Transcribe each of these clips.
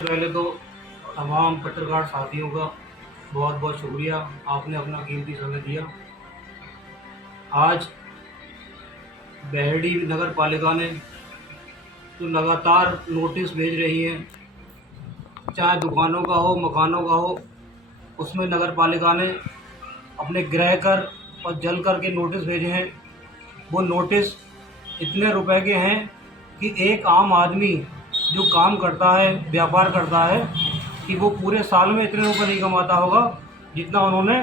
पहले तो तमाम पत्रकार साथियों का बहुत बहुत शुक्रिया, आपने अपना कीमती समय दिया। आज बहेड़ी नगर पालिका ने तो लगातार नोटिस भेज रही है, चाहे दुकानों का हो मकानों का हो, उसमें नगर पालिका ने अपने ग्रह कर और जल कर के नोटिस भेजे हैं। वो नोटिस इतने रुपए के हैं कि एक आम आदमी जो काम करता है, व्यापार करता है, कि वो पूरे साल में इतने रुपए नहीं कमाता होगा जितना उन्होंने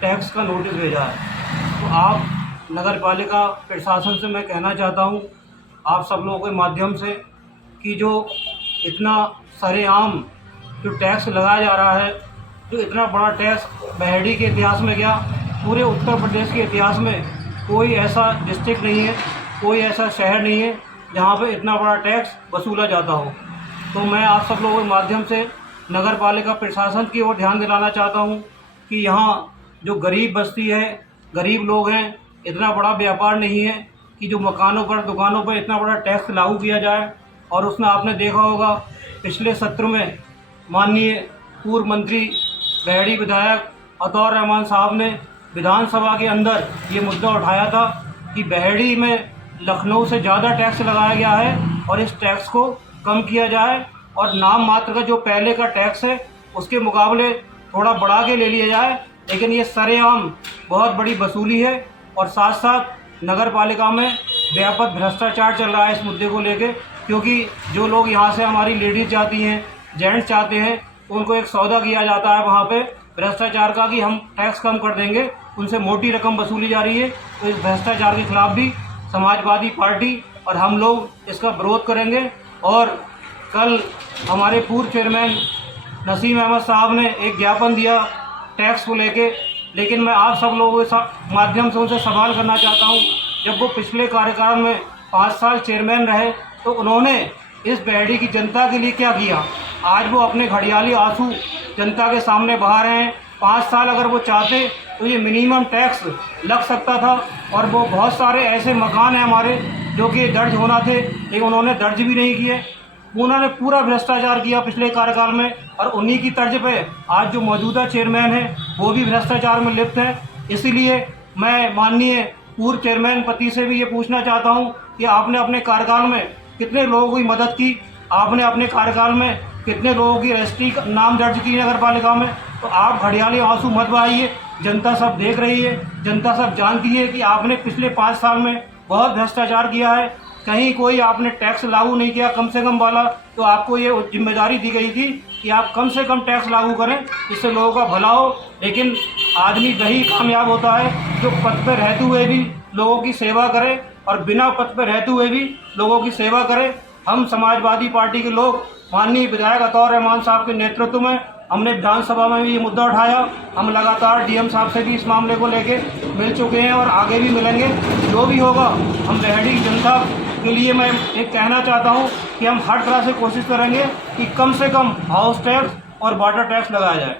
टैक्स का नोटिस भेजा है। तो आप नगर पालिका प्रशासन से मैं कहना चाहता हूँ, आप सब लोगों के माध्यम से, कि जो इतना सरेआम जो टैक्स लगाया जा रहा है, जो इतना बड़ा टैक्स बहेड़ी के इतिहास में, क्या पूरे उत्तर प्रदेश के इतिहास में कोई ऐसा डिस्ट्रिक्ट नहीं है, कोई ऐसा शहर नहीं है जहाँ पे इतना बड़ा टैक्स वसूला जाता हो। तो मैं आप सब लोगों के माध्यम से नगर पालिका प्रशासन की ओर ध्यान दिलाना चाहता हूँ कि यहाँ जो गरीब बस्ती है, गरीब लोग हैं, इतना बड़ा व्यापार नहीं है कि जो मकानों पर, दुकानों पर इतना बड़ा टैक्स लागू किया जाए। और उसमें आपने देखा होगा पिछले सत्र में माननीय पूर्व मंत्री बहेड़ी विधायक अतौर रहमान साहब ने विधानसभा के अंदर ये मुद्दा उठाया था कि बहेड़ी में लखनऊ से ज़्यादा टैक्स लगाया गया है और इस टैक्स को कम किया जाए और नाम मात्र का जो पहले का टैक्स है उसके मुकाबले थोड़ा बढ़ा के ले लिया जाए। लेकिन ये सरेआम बहुत बड़ी वसूली है और साथ साथ नगर पालिका में व्यापक भ्रष्टाचार चल रहा है इस मुद्दे को लेके, क्योंकि जो लोग यहाँ से हमारी लेडीज जाती हैं, जेंट्स चाहते हैं, तो उनको एक सौदा किया जाता है वहाँ पे भ्रष्टाचार का कि हम टैक्स कम कर देंगे, उनसे मोटी रकम वसूली जा रही है। तो इस भ्रष्टाचार के खिलाफ भी समाजवादी पार्टी और हम लोग इसका विरोध करेंगे। और कल हमारे पूर्व चेयरमैन नसीम अहमद साहब ने एक ज्ञापन दिया टैक्स को लेके, लेकिन मैं आप सब लोगों के माध्यम से उनसे सवाल करना चाहता हूं, जब वो पिछले कार्यकाल में 5 साल चेयरमैन रहे तो उन्होंने इस बहेड़ी की जनता के लिए क्या किया? आज वो अपने घड़ियाली आंसू जनता के सामने बहा रहे हैं। 5 साल अगर वो चाहते तो ये मिनिमम टैक्स लग सकता था। और वो बहुत सारे ऐसे मकान हैं हमारे जो कि दर्ज होना थे, लेकिन उन्होंने दर्ज भी नहीं किए। उन्होंने पूरा भ्रष्टाचार किया पिछले कार्यकाल में, और उन्हीं की तर्ज पे आज जो मौजूदा चेयरमैन है वो भी भ्रष्टाचार में लिप्त है। इसीलिए मैं माननीय पूर्व चेयरमैन पति से भी ये पूछना चाहता हूँ कि आपने अपने कार्यकाल में कितने लोगों की मदद की, आपने अपने कार्यकाल में कितने लोगों की रजिस्ट्री नाम दर्ज की नगर पालिका में। तो आप घड़ियाली आंसू मत बहाइए, जनता सब देख रही है, जनता सब जानती है कि आपने पिछले 5 साल में बहुत भ्रष्टाचार किया है। कहीं कोई आपने टैक्स लागू नहीं किया कम से कम वाला, तो आपको ये जिम्मेदारी दी गई थी कि आप कम से कम टैक्स लागू करें, इससे लोगों का भला हो। लेकिन आदमी वही कामयाब होता है जो पद पर रहते हुए भी लोगों की सेवा करे और बिना पद पर रहते हुए भी लोगों की सेवा करे। हम समाजवादी पार्टी के लोग माननीय विधायक अतौर रहमान साहब के नेतृत्व में हमने विधानसभा में भी ये मुद्दा उठाया। हम लगातार डीएम साहब से भी इस मामले को लेके मिल चुके हैं और आगे भी मिलेंगे। जो भी होगा, हम बहेड़ी की जनता के लिए मैं एक कहना चाहता हूँ कि हम हर तरह से कोशिश करेंगे कि कम से कम हाउस टैक्स और वाटर टैक्स लगाया जाए।